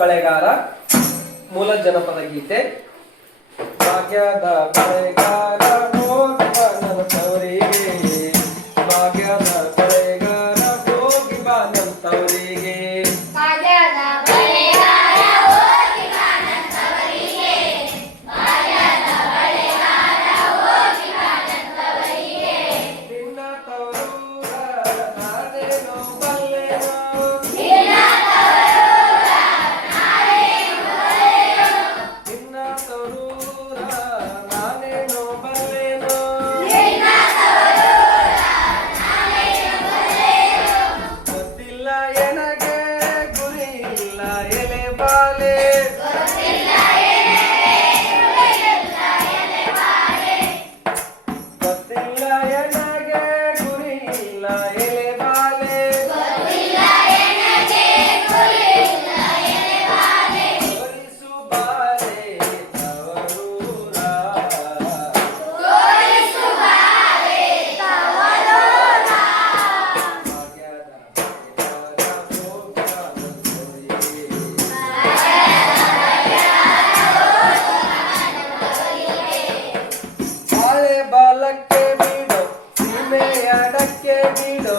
ಬಳೆಗಾರ ಮೂಲ ಜನಪದ ಗೀತೆ ಭಾಗ್ಯದ ಬಳೆಗಾರ. Bangla ಎಡಕ್ಕೆ ಬಿಡೋ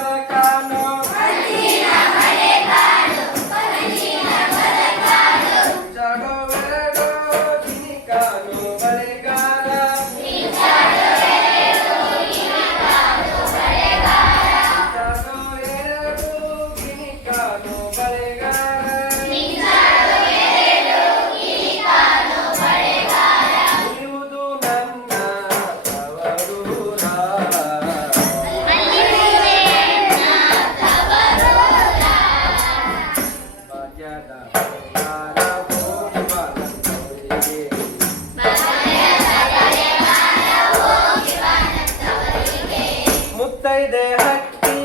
ಇದೆ ಹಕ್ಕಿ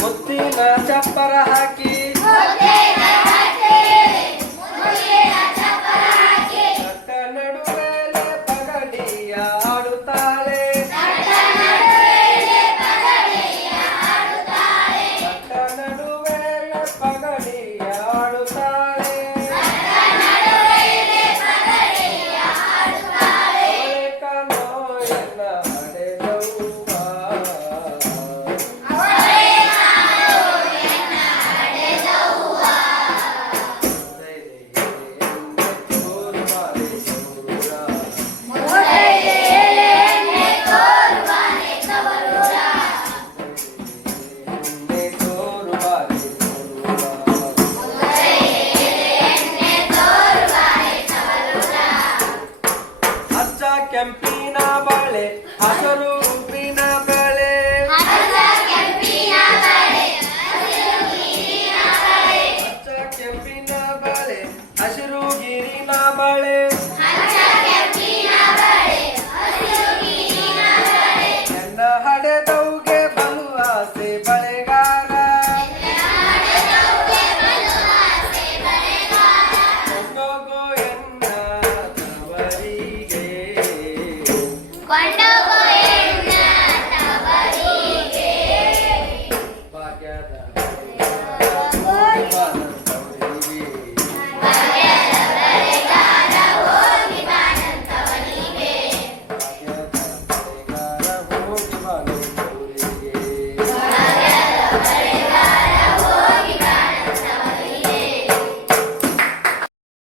ಮುತ್ತಿನ ಚಪ್ಪರ ಹಾಕಿ. ಕಟ್ಟ ನಡುವೆಲೆ ಪಗಡಿಯ ಆಡುತ್ತಾಳೆ. ಕಟ್ಟ ಪಗಡಿಯ